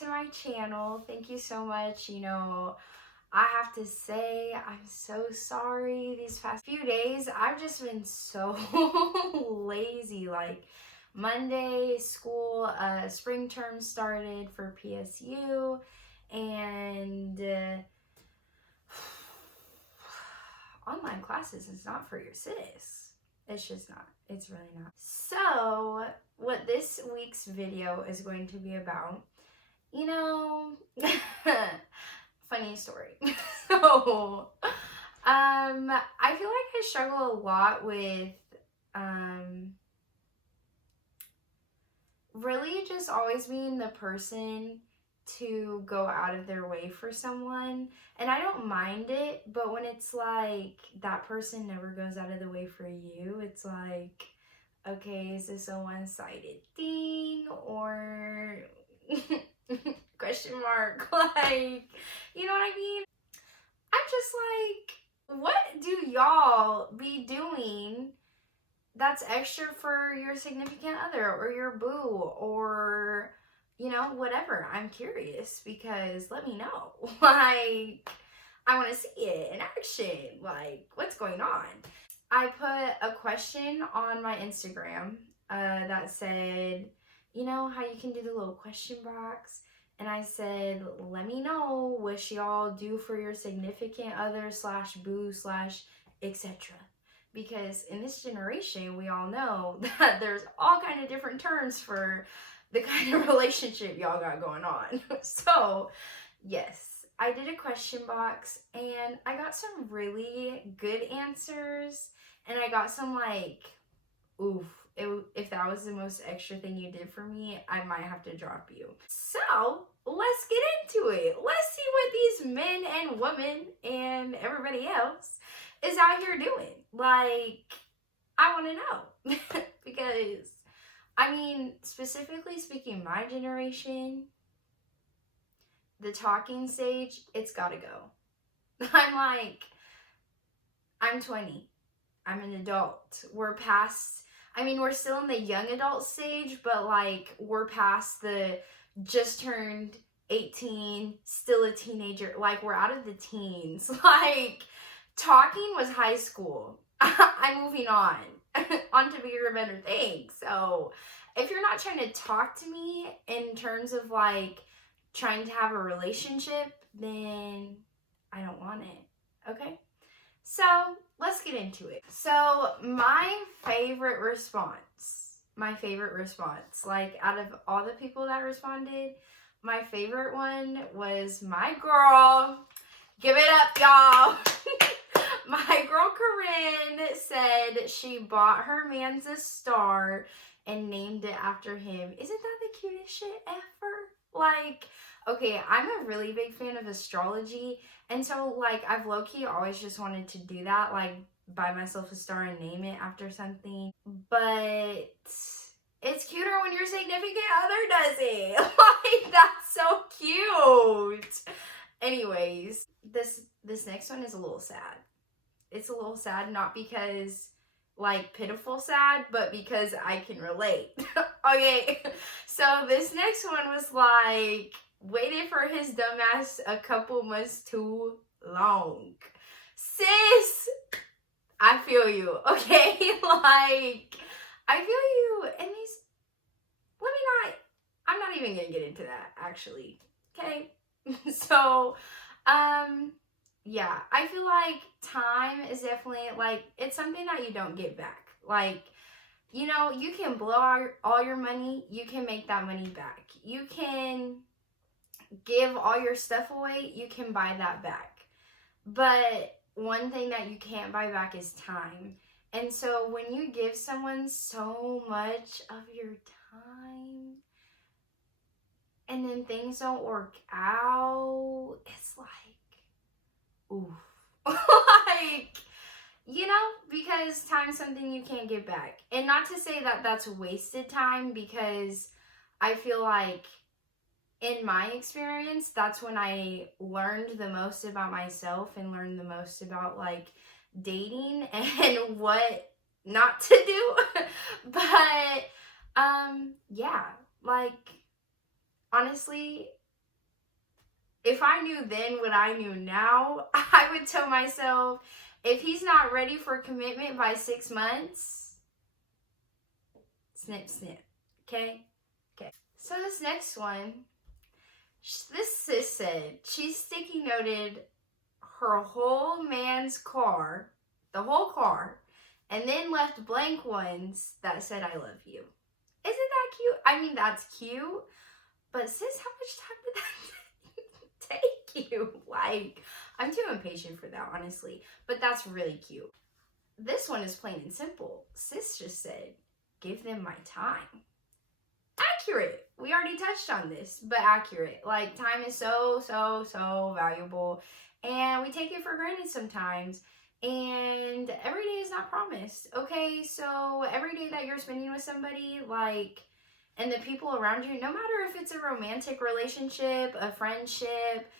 to my channel. Thank you so much. You know, I have to say I'm so sorry these past few days. I've just been so lazy. Like Monday, school, spring term started for PSU, and online classes is not for your sis. It's just not. It's really not. So, what this week's video is going to be about, you know, funny story. So, I feel like I struggle a lot with, really just always being the person to go out of their way for someone. And I don't mind it, but when it's like that person never goes out of the way for you, it's like, okay, is this a one-sided thing or question mark? Like, you know what I mean? I'm just like, what do y'all be doing that's extra for your significant other or your boo or, you know, whatever? I'm curious because let me know. Like, I want to see it in action. Like, what's going on? I put a question on my Instagram that said, you know how you can do the little question box? And I said, let me know what y'all do for your significant other slash boo slash etc. Because in this generation, we all know that there's all kind of different terms for the kind of relationship y'all got going on. So, yes, I did a question box and I got some really good answers. And I got some like, oof, if that was the most extra thing you did for me, I might have to drop you. So let's get into it. Let's see what these men and women and everybody else is out here doing. Like, I want to know. Because, I mean, specifically speaking, my generation, the talking stage, it's gotta go. I'm 20. I'm an adult. We're past, I mean, we're still in the young adult stage, but like we're past the just turned 18, still a teenager. Like we're out of the teens. Like talking was high school. I'm moving on, on to bigger and better things. So if you're not trying to talk to me in terms of like trying to have a relationship, then I don't want it. Okay? So let's get into it. So my favorite response, like out of all the people that responded, my favorite one was my girl. Give it up, y'all. My girl Corinne said she bought her man's a star and named it after him. Isn't that the cutest shit ever? Like, okay, I'm a really big fan of astrology, and so like I've low-key always just wanted to do that, like buy myself a star and name it after something. But it's cuter when your significant other does it. Like, that's so cute. Anyways, this next one is a little sad. It's a little sad, not because like pitiful sad, but because I can relate. Okay, so this next one was like, waited for his dumbass a couple months too long. Sis, I feel you, okay? Like, I feel you, and these, I'm not even gonna get into that, actually, okay? So, yeah, I feel like time is definitely, like, it's something that you don't get back. Like, you know, you can blow all your money, you can make that money back. You can give all your stuff away, you can buy that back. But one thing that you can't buy back is time. And so when you give someone so much of your time and then things don't work out, it's like, oof. Like, you know, because time's something you can't get back. And not to say that that's wasted time, because I feel like in my experience, that's when I learned the most about myself and learned the most about like dating and what not to do. But yeah, like honestly, if I knew then what I knew now, I would tell myself, if he's not ready for commitment by 6 months, snip, snip. Okay? Okay. So this next one, this sis said she sticky noted her whole man's car, the whole car, and then left blank ones that said, I love you. Isn't that cute? I mean, that's cute, but sis, how much time did that take you? Like, I'm too impatient for that, honestly, but that's really cute. This one is plain and simple. Sis just said, give them my time. Accurate. We already touched on this, but accurate. Like, time is so valuable, and we take it for granted sometimes. And every day is not promised. Okay, so every day that you're spending with somebody, like, and the people around you, no matter if it's a romantic relationship, a friendship,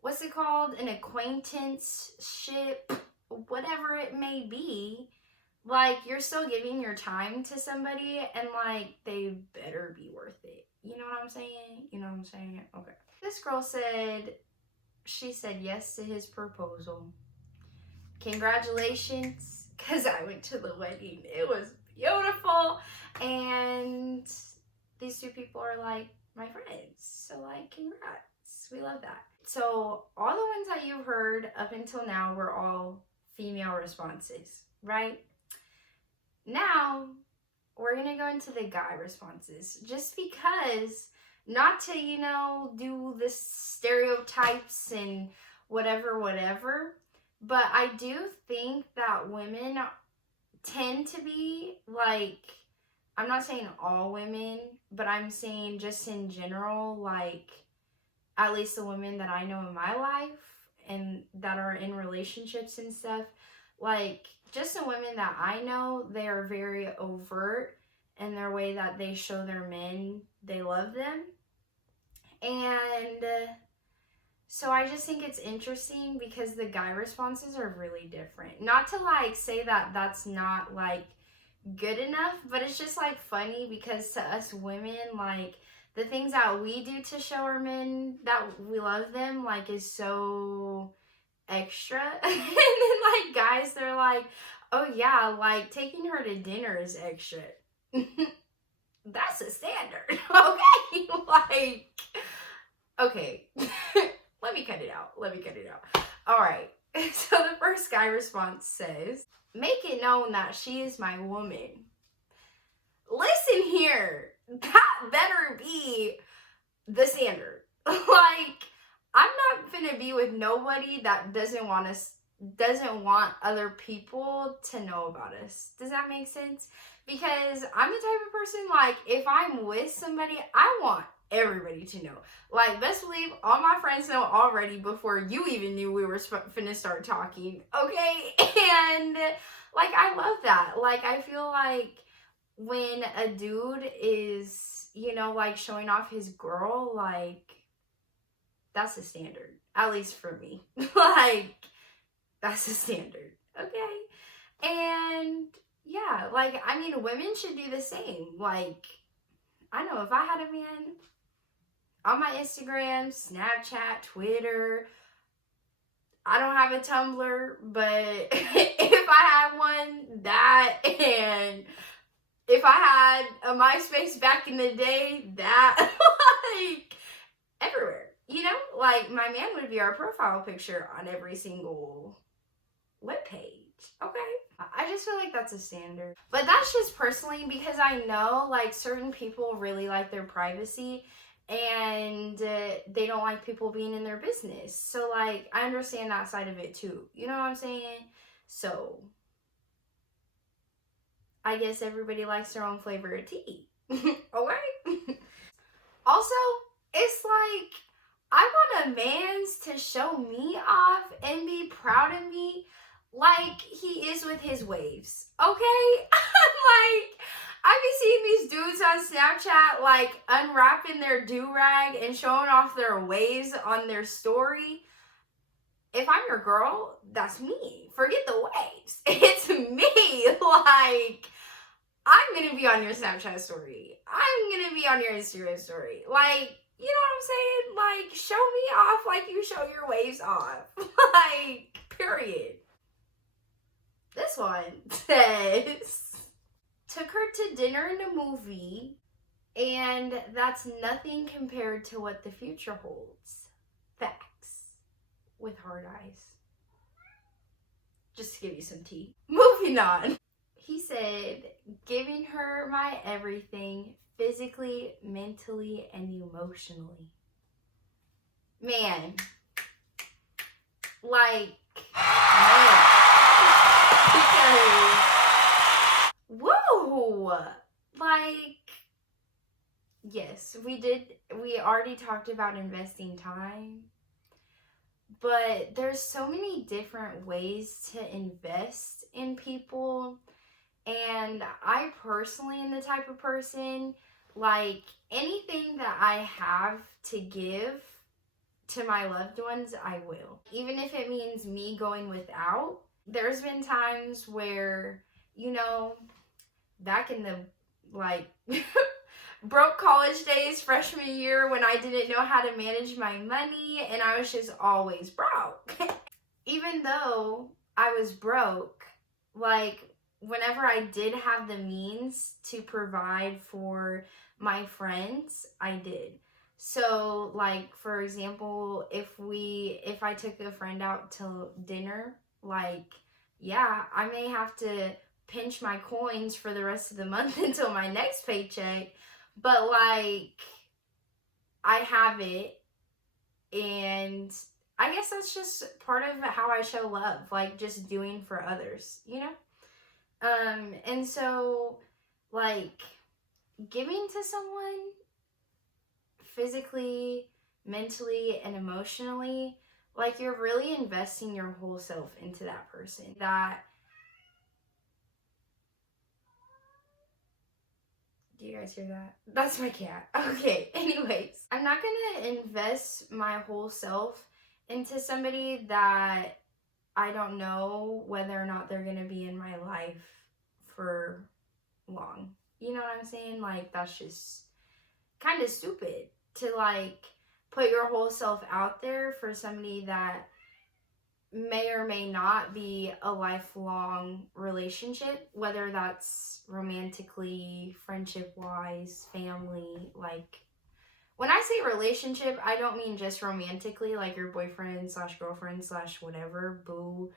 what's it called? An acquaintanceship, whatever it may be, like, you're still giving your time to somebody, and, like, they better be worth it. You know what I'm saying? You know what I'm saying? Okay. This girl said, she said yes to his proposal. Congratulations, because I went to the wedding. It was beautiful, and these two people are, like, my friends. So, like, congrats. We love that. So, all the ones that you've heard up until now were all female responses, right? Now, we're going to go into the guy responses, just because, not to, you know, do the stereotypes and whatever, but I do think that women tend to be, like, I'm not saying all women, but I'm saying just in general, like, at least the women that I know in my life and that are in relationships and stuff, like, just the women that I know, they are very overt in their way that they show their men they love them. And so I just think it's interesting because the guy responses are really different. Not to, like, say that that's not, like, good enough, but it's just, like, funny because to us women, like, the things that we do to show our men that we love them, like, is so extra. And then, like, guys, they're like, oh yeah, like, taking her to dinner is extra. That's a standard. Okay? Like, okay. Let me cut it out. All right. So the first guy response says, make it known that she is my woman. Listen here. That better be the standard. Like, I'm not finna be with nobody that doesn't want other people to know about us. Does that make sense? Because I'm the type of person, like, if I'm with somebody, I want everybody to know. Like, best believe all my friends know already before you even knew we were finna start talking, okay? And, like, I love that. Like, I feel like when a dude is, you know, like, showing off his girl, like, that's a standard. At least for me. Like, that's a standard, okay? And, yeah, like, I mean, women should do the same. Like, I know if I had a man on my Instagram, Snapchat, Twitter, I don't have a Tumblr, but if I had one, that, and if I had a MySpace back in the day, that, like, everywhere, you know? Like, my man would be our profile picture on every single webpage, okay? I just feel like that's a standard. But that's just personally because I know, like, certain people really like their privacy, and they don't like people being in their business. So, like, I understand that side of it too. You know what I'm saying? So, I guess everybody likes their own flavor of tea. Okay? Also, it's like, I want a man's to show me off and be proud of me like he is with his waves. Okay? Like, I be seeing these dudes on Snapchat, like, unwrapping their do-rag and showing off their waves on their story. If I'm your girl, that's me. Forget the waves. It's me. Like, I'm gonna be on your Snapchat story. I'm gonna be on your Instagram story. Like, You know what I'm saying? Like, show me off like you show your waves off. Like, period. This one says, took her to dinner and a movie, and that's nothing compared to what the future holds. Facts. With hard eyes. Just to give you some tea. Moving on. He said, giving her my everything, physically, mentally, and emotionally. Man. Like, man. Because, whoa! Like, yes, we already talked about investing time, but there's so many different ways to invest in people. And I personally am the type of person, like, anything that I have to give to my loved ones, I will. Even if it means me going without. There's been times where, you know, back in the, like, broke college days, freshman year, when I didn't know how to manage my money, and I was just always broke. Even though I was broke, like, whenever I did have the means to provide for my friends, I did. So, like, for example, if I took a friend out to dinner, like, yeah, I may have to pinch my coins for the rest of the month until my next paycheck, but, like, I have it, and I guess that's just part of how I show love, like, just doing for others, you know? And so, like, giving to someone physically, mentally, and emotionally, like, you're really investing your whole self into that person. Do you guys hear that? That's my cat. Okay, anyways, I'm not gonna invest my whole self into somebody that I don't know whether or not they're gonna be in my life for long. You know what I'm saying? Like, that's just kind of stupid to, like, put your whole self out there for somebody that may or may not be a lifelong relationship, whether that's romantically, friendship wise, family. Like, when I say relationship, I don't mean just romantically, like your boyfriend slash girlfriend slash whatever, boo,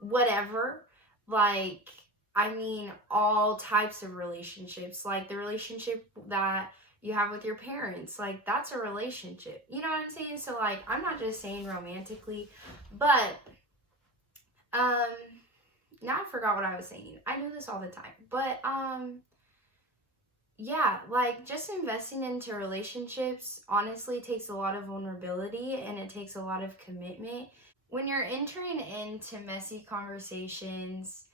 whatever. Like, I mean all types of relationships, like the relationship that you have with your parents, like, that's a relationship. You know what I'm saying? So, like, I'm not just saying romantically, but now I forgot what I was saying. I do this all the time. But yeah, like, just investing into relationships honestly takes a lot of vulnerability, and it takes a lot of commitment. When you're entering into messy conversations,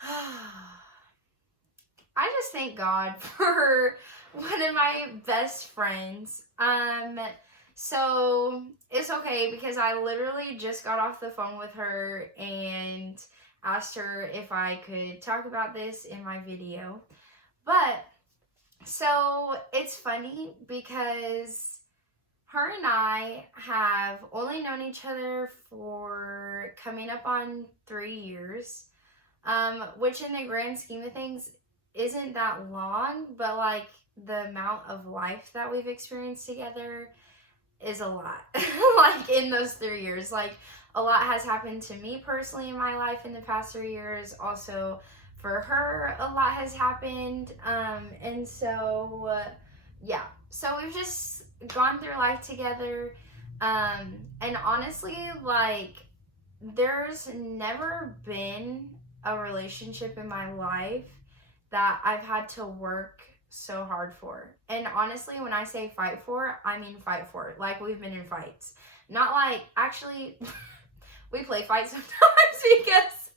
I just thank God for one of my best friends. So it's okay because I literally just got off the phone with her and asked her if I could talk about this in my video. But so it's funny because her and I have only known each other for coming up on 3 years, which in the grand scheme of things isn't that long, but, like, the amount of life that we've experienced together is a lot. Like, in those 3 years, like, a lot has happened to me personally in my life in the past 3 years. Also, for her, a lot has happened. And so, yeah. So we've just gone through life together. And honestly, like, there's never been a relationship in my life that I've had to work so hard for. And honestly, when I say fight for, I mean fight for it. Like, we've been in fights. Not like, actually, we play fights sometimes because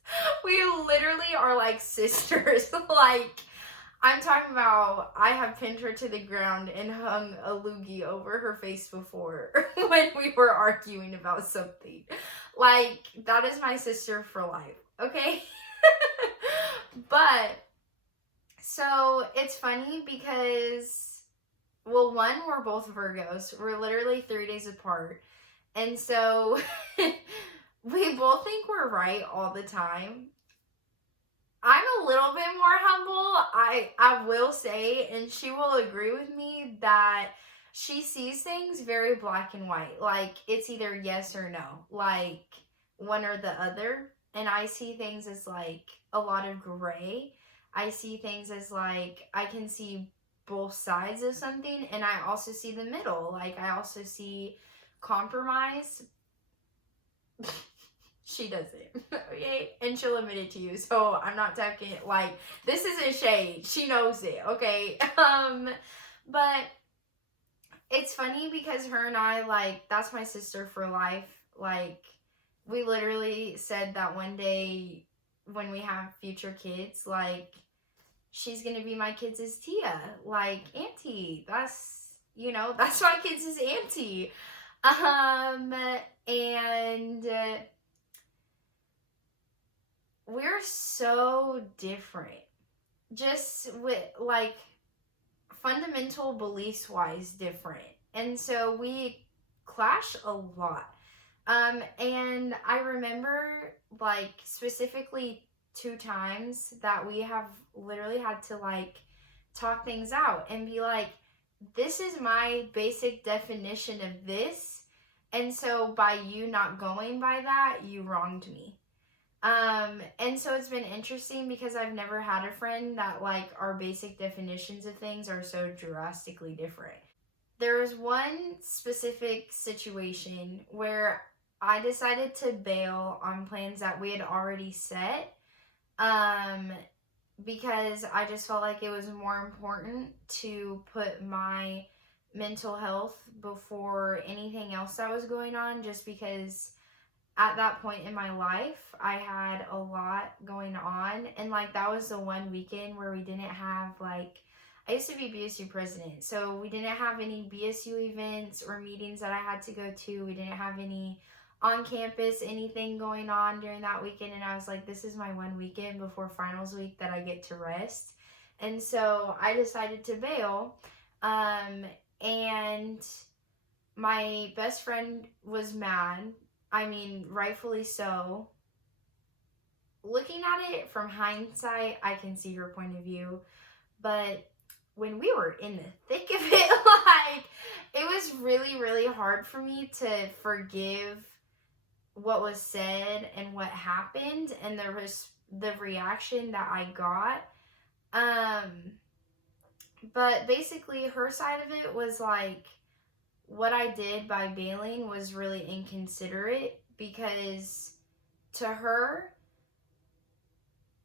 we literally are like sisters. Like, I'm talking about, I have pinned her to the ground and hung a loogie over her face before when we were arguing about something. Like, that is my sister for life, okay? But, so, it's funny because well, one, we're both Virgos. We're literally 3 days apart. And so we both think we're right all the time. I'm a little bit more humble. I will say, and she will agree with me, that she sees things very black and white. Like it's either yes or no, like one or the other. And I see things as like a lot of gray. I see things as like I can see both sides of something, and I also see the middle. Like I also see compromise. She doesn't. Okay? And she'll admit it to you. So I'm not talking like this isn't shade. She knows it, okay? But it's funny because her and I, like, that's my sister for life. Like, we literally said that one day when we have future kids, like, she's gonna be my kids' Tia. Like, auntie. That's, that's my kids' auntie. And we're so different. Just with, like, fundamental beliefs wise different. And so we clash a lot. And I remember, like, specifically 2 times that we have literally had to, like, talk things out and be like, this is my basic definition of this. And so by you not going by that, you wronged me. And so it's been interesting because I've never had a friend that, like, our basic definitions of things are so drastically different. There was one specific situation where I decided to bail on plans that we had already set, because I just felt like it was more important to put my mental health before anything else that was going on, just because at that point in my life, I had a lot going on. And, like, that was the one weekend where we didn't have, like, I used to be BSU president. So we didn't have any BSU events or meetings that I had to go to. We didn't have any on campus, anything going on during that weekend. And I was like, this is my one weekend before finals week that I get to rest. And so I decided to bail. And my best friend was mad. I mean, rightfully so. Looking at it from hindsight, I can see her point of view. But when we were in the thick of it, like, it was really, really hard for me to forgive what was said and what happened and the reaction that I got. But basically, her side of it was like, what I did by bailing was really inconsiderate, because to her,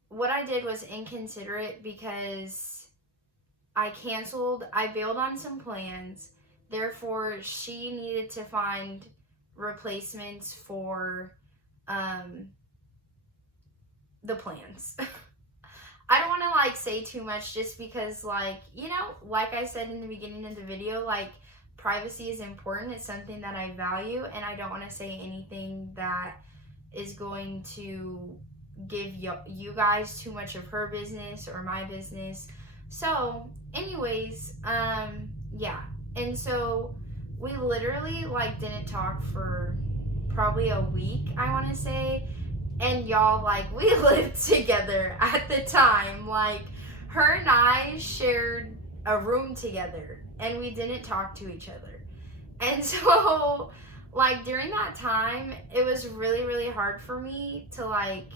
what I did was inconsiderate because I bailed on some plans. Therefore, she needed to find replacements for the plans. I don't want to, like, say too much just because, like, like I said in the beginning of the video, like, privacy is important. It's something that I value, and I don't want to say anything that is going to give you guys too much of her business or my business. So, anyways, yeah. And so we literally, like, didn't talk for probably a week, I want to say. And y'all, like, we lived together at the time. Like, her and I shared a room together, and we didn't talk to each other. And so, like, during that time, it was really, really hard for me to, like,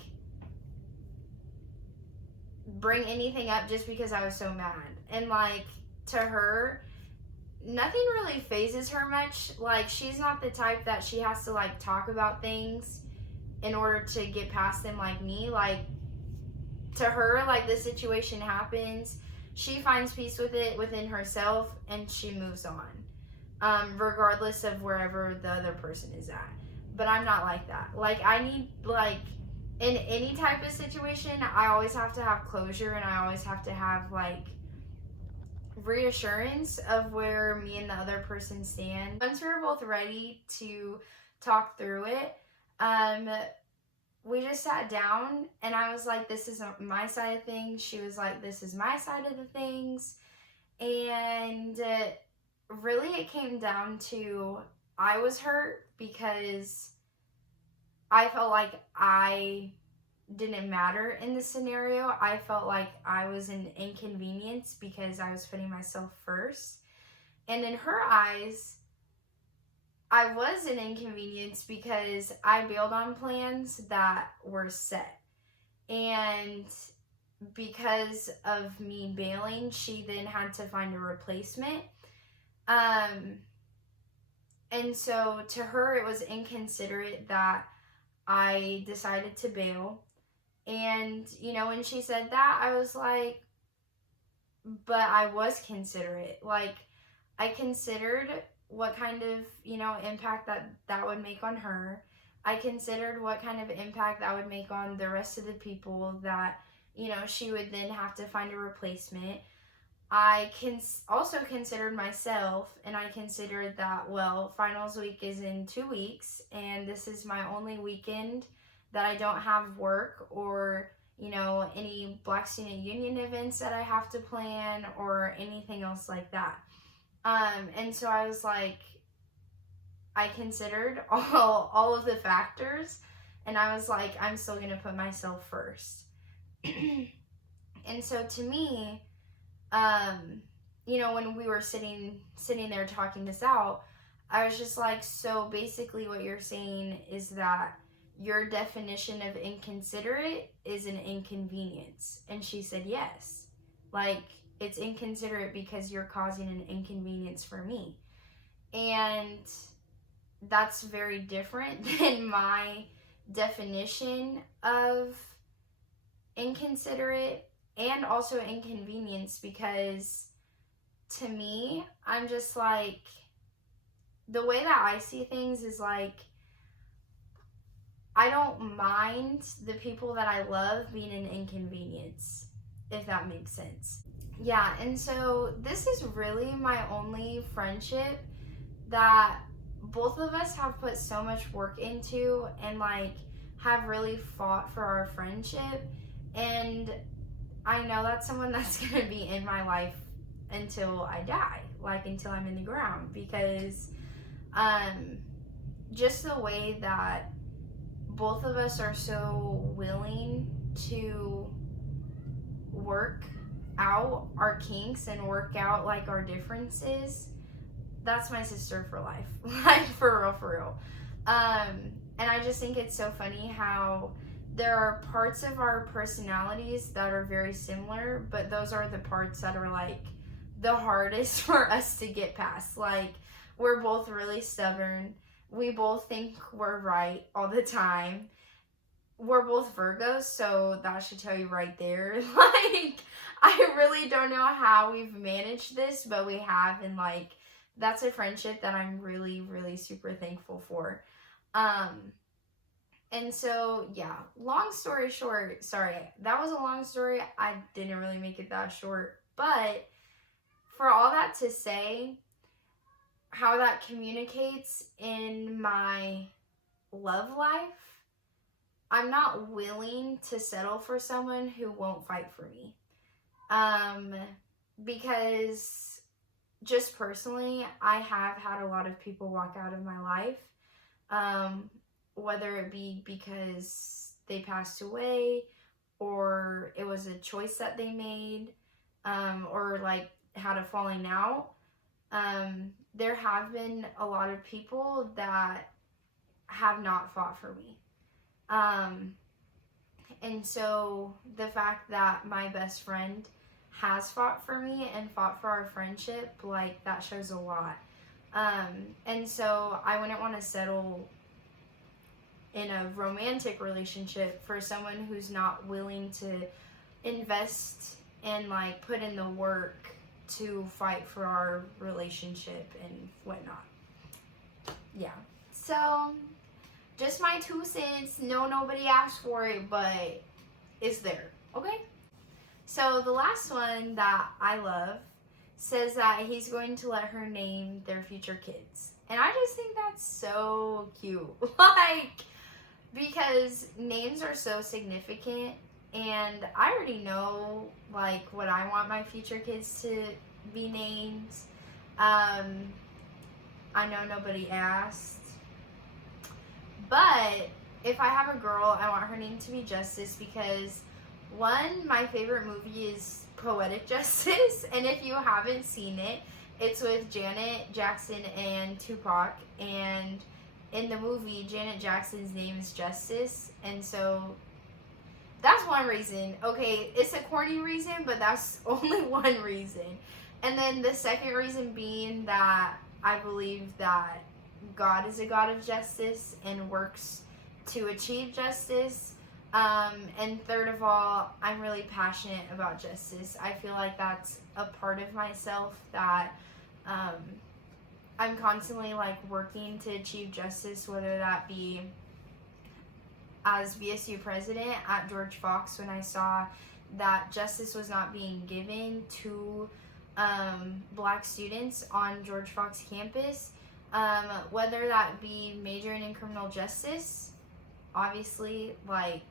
bring anything up just because I was so mad. And, like, to her, nothing really phases her much. Like, she's not the type that she has to, like, talk about things in order to get past them like me. Like, to her, like, the situation happens, she finds peace with it within herself, and she moves on, regardless of wherever the other person is at. But I'm not like that. Like, I need, like, in any type of situation, I always have to have closure, and I always have to have, like, reassurance of where me and the other person stand. Once we were both ready to talk through it, we just sat down, and I was like, this is my side of things. She was like, this is my side of the things. And really it came down to I was hurt because I felt like I didn't matter in the scenario. I felt like I was an inconvenience because I was putting myself first. And in her eyes, I was an inconvenience because I bailed on plans that were set. And because of me bailing, she then had to find a replacement. And so to her, it was inconsiderate that I decided to bail. And, you know, when she said that, I was like, but I was considerate. Like, I considered what kind of, you know, impact that would make on her. I considered what kind of impact that would make on the rest of the people that, you know, she would then have to find a replacement. I also considered myself, and I considered that, well, finals week is in 2 weeks, and this is my only weekend that I don't have work or, you know, any Black Student Union events that I have to plan or anything else like that. And so I was like, I considered all of the factors, and I was like, I'm still gonna put myself first. And so to me, you know, when we were sitting there talking this out, I was just like, so basically what you're saying is that your definition of inconsiderate is an inconvenience. And she said, yes. Like, it's inconsiderate because you're causing an inconvenience for me. And that's very different than my definition of inconsiderate and also inconvenience, because to me, I'm just like, the way that I see things is like, I don't mind the people that I love being an inconvenience, if that makes sense. Yeah, and so this is really my only friendship that both of us have put so much work into and like have really fought for our friendship. And I know that's someone that's going to be in my life until I die, like until I'm in the ground, because just the way that both of us are so willing to work out our kinks and work out like our differences, that's my sister for life. Like, for real. And I just think it's so funny how there are parts of our personalities that are very similar, but those are the parts that are like the hardest for us to get past. Like, we're both really stubborn. We both think we're right all the time. We're both Virgos, so that should tell you right there. Like, I really don't know how we've managed this, but we have, and like, that's a friendship that I'm really, really super thankful for. And so, yeah, long story short, sorry, that was a long story. I didn't really make it that short, but for all that to say, how that communicates in my love life, I'm not willing to settle for someone who won't fight for me. Because just personally, I have had a lot of people walk out of my life, whether it be because they passed away or it was a choice that they made, or like had a falling out. There have been a lot of people that have not fought for me. And so the fact that my best friend has fought for me and fought for our friendship, like, that shows a lot. And so I wouldn't want to settle in a romantic relationship for someone who's not willing to invest and like put in the work to fight for our relationship and whatnot. Yeah. So just my 2 cents. No, nobody asked for it, but it's there. Okay? So the last one that I love says that he's going to let her name their future kids. And I just think that's so cute. Like, because names are so significant, and I already know like what I want my future kids to be named. I know nobody asked, but if I have a girl, I want her name to be Justice because, one, my favorite movie is Poetic Justice, and if you haven't seen it, it's with Janet Jackson and Tupac, and in the movie, Janet Jackson's name is Justice, and so that's one reason. Okay, it's a corny reason, but that's only one reason. And then the second reason being that I believe that God is a God of justice and works to achieve justice. And third of all, I'm really passionate about justice. I feel like that's a part of myself that I'm constantly like working to achieve justice, whether that be as VSU president at George Fox when I saw that justice was not being given to Black students on George Fox campus, whether that be majoring in criminal justice. Obviously, like,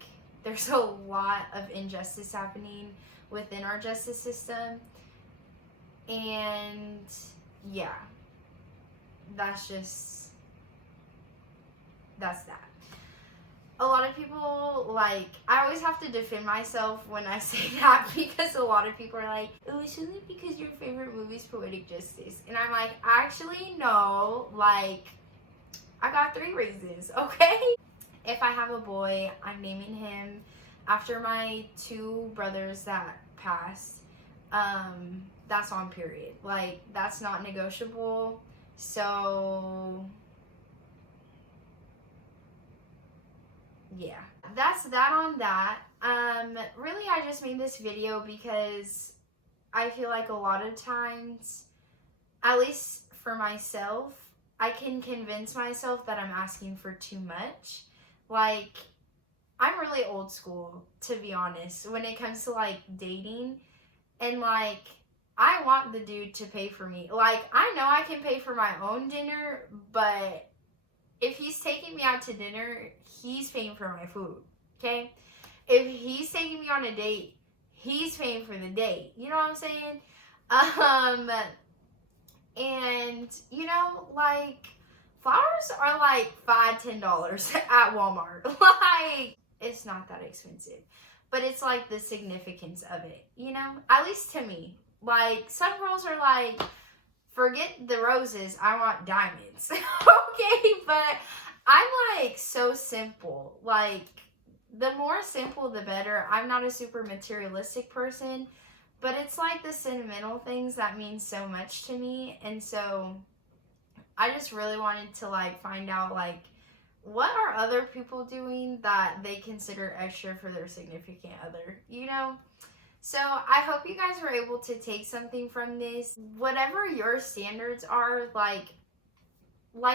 there's a lot of injustice happening within our justice system, and yeah, that's that. A lot of people, like, I always have to defend myself when I say that because a lot of people are like, oh, it's only because your favorite movie is Poetic Justice. And I'm like, actually, no, like, I got 3 reasons, okay? If I have a boy, I'm naming him after my 2 brothers that passed. That's on period. Like, that's not negotiable. So yeah, that's that on that. Really, I just made this video because I feel like a lot of times, at least for myself, I can convince myself that I'm asking for too much. Like, I'm really old school, to be honest, when it comes to like dating, and like, I want the dude to pay for me. Like, I know I can pay for my own dinner, but if he's taking me out to dinner, he's paying for my food, okay? If he's taking me on a date, he's paying for the date. You know what I'm saying? And, you know, like, flowers are like $5-10 at Walmart. Like, it's not that expensive. But it's like the significance of it, you know? At least to me. Like, some girls are like, forget the roses, I want diamonds. Okay, but I'm like so simple. Like, the more simple, the better. I'm not a super materialistic person, but it's like the sentimental things that mean so much to me. And so I just really wanted to like find out like, what are other people doing that they consider extra for their significant other, you know? So I hope you guys were able to take something from this. Whatever your standards are, like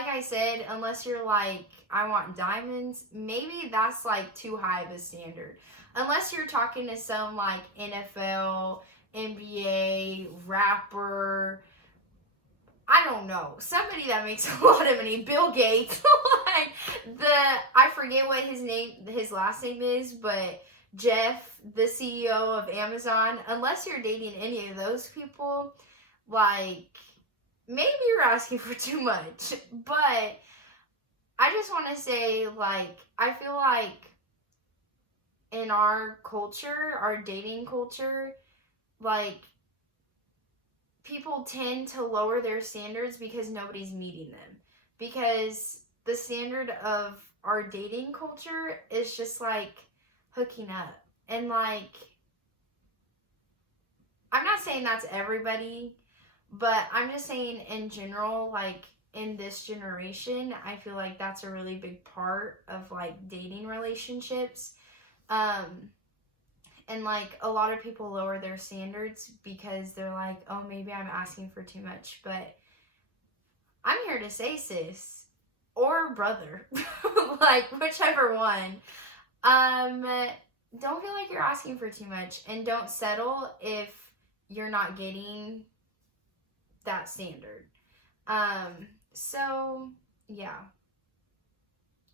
I said, unless you're like, I want diamonds, maybe that's like too high of a standard. Unless you're talking to some like NFL, NBA, rapper, I don't know, somebody that makes a lot of money, Bill Gates, like I forget what his last name is, but Jeff, the CEO of Amazon, unless you're dating any of those people, like, maybe you're asking for too much. But I just want to say, like, I feel like in our culture, our dating culture, like, people tend to lower their standards because nobody's meeting them. Because the standard of our dating culture is just like hooking up. And like, I'm not saying that's everybody, but I'm just saying in general, like in this generation, I feel like that's a really big part of like dating relationships. And like a lot of people lower their standards because they're like, oh, maybe I'm asking for too much. But I'm here to say, sis, or brother, like whichever one, don't feel like you're asking for too much, and don't settle if you're not getting that standard. So yeah,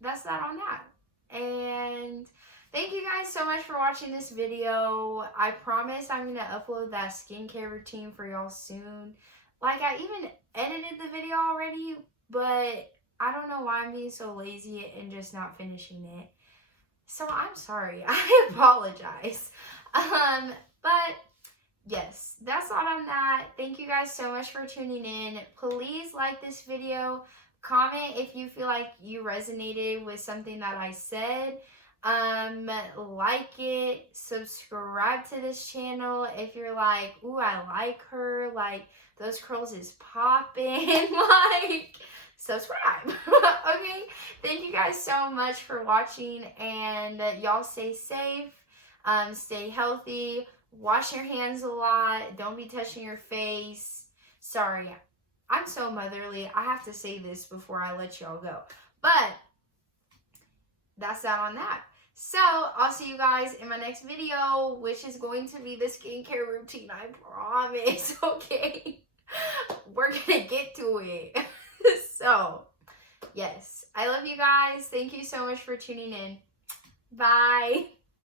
that's that on that. And thank you guys so much for watching this video. I promise I'm gonna upload that skincare routine for y'all soon. Like, I even edited the video already, but I don't know why I'm being so lazy and just not finishing it. So I'm sorry. I apologize. But yes, that's all on that. Thank you guys so much for tuning in. Please like this video. Comment if you feel like you resonated with something that I said. Like it, subscribe to this channel if you're like, ooh, I like her, like those curls is popping. Like, subscribe. Okay, thank you guys so much for watching, and y'all stay safe, stay healthy, wash your hands a lot, don't be touching your face. Sorry, I'm so motherly. I have to say this before I let y'all go, but that's that on that. So I'll see you guys in my next video, which is going to be the skincare routine, I promise. Okay, we're gonna get to it. So yes, I love you guys. Thank you so much for tuning in. Bye.